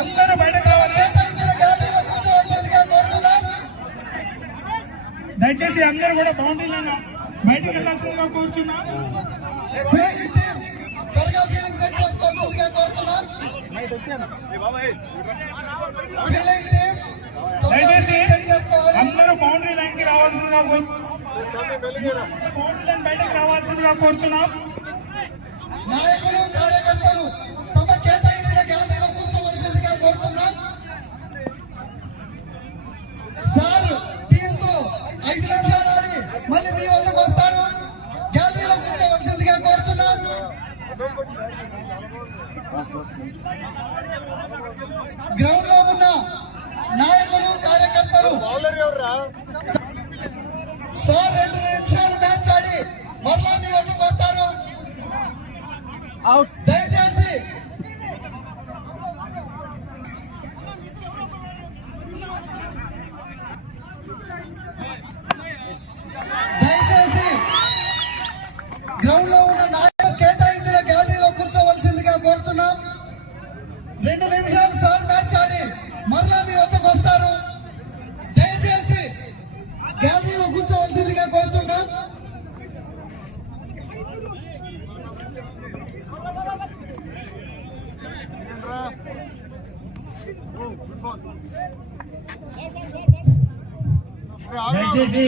అందరూ బయటకు రావాలి. దయచేసి అందరూ కూడా బౌండరీలను బయటకు వెళ్ళాల్సిందిగా కూర్చున్నాం. దయచేసి అందరూ బౌండరీ లైన్ కి రావాల్సిందిగా బౌండరీ లైన్ బయటకు రావాల్సిందిగా కోరుచున్నాం. నాయకులు కార్యకర్తలు తమ కేటాయించిన గ్యాలరీలో కూర్చోవలసిందిగా కోరుతున్నాం. సార్ టీంతో 5 నిమిషాలు ఆడి మళ్ళీ మీ వద్దకు వస్తారు. గ్యాలరీలో కూర్చోవలసిందిగా కోరుతున్నాం. గ్రౌండ్ లో ఉన్న నాయకులు కార్యకర్తలు సార్ 2 నిమిషాలు మ్యాచ్ ఆడి మరలా మీ వద్దకు వస్తారు. దయచేసి గ్రౌండ్ లో ఉన్న నాయకులు కేటాయించిన గ్యాలరీలో కూర్చోవలసిందిగా కోరుతున్నాం. 2 నిమిషాలు సార్ మ్యాచ్ ఆడి మరలా మీ వద్దకు వస్తారు. దయచేసి గ్యాలరీలో కూర్చోవలసిందిగా కోరుతున్నాం. దయచేసి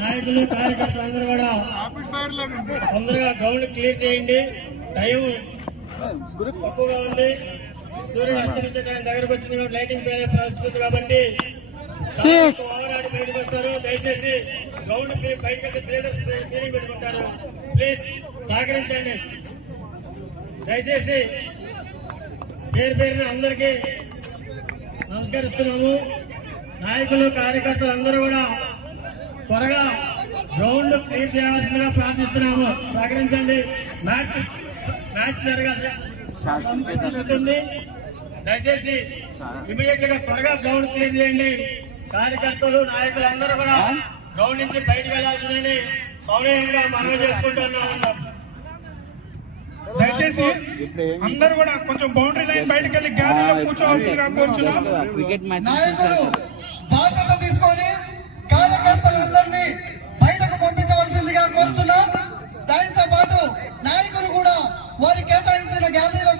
నాయకులు కార్యకర్తలు అందరూ కూడా తొందరగా గ్రౌండ్ క్లియర్ చేయండి. టైం తక్కువగా ఉంది. సూర్యుడు అస్తమించే టైం దగ్గరకు వచ్చింది కాబట్టి లైటింగ్ ప్రవహిస్తుంది కాబట్టి ఓవరాడి బయటకు వస్తారు. దయచేసి గ్రౌండ్ బయటకి ప్లేయర్స్ క్లీనింగ్ పెట్టుకుంటారు. ప్లీజ్ సహకరించండి. దయచేసి పేరు పేరున అందరికీ నమస్కరిస్తున్నాము. నాయకులు కార్యకర్తలు అందరూ కూడా త్వరగా గ్రౌండ్ క్లియర్ చేయాల్సిందిగా ప్రార్థిస్తున్నాము. సహకరించండి. మ్యాచ్ జరగాల్సింది. దయచేసి ఇమీడియట్ గా త్వరగా గ్రౌండ్ క్లియర్ చేయండి. కార్యకర్తలు నాయకులు అందరూ కూడా గ్రౌండ్ నుంచి బయటకు వెళ్లాల్సిందని సౌనీయంగా మనవి చేసుకుంటున్నాము. దయచేసి అందరూ కూడా కొంచెం బౌండరీ లైన్ బయటకు వెళ్ళి గ్యాలరీలో కూర్చోవాల్సిందిగా కోరుచున్నాం. నాయకులు బాధ్యత తీసుకొని కార్యకర్తలందరినీ బయటకు పంపించవలసిందిగా కోరుచున్నాం. దానితో పాటు నాయకులు కూడా వారి కేటాయించిన గ్యాలరీలో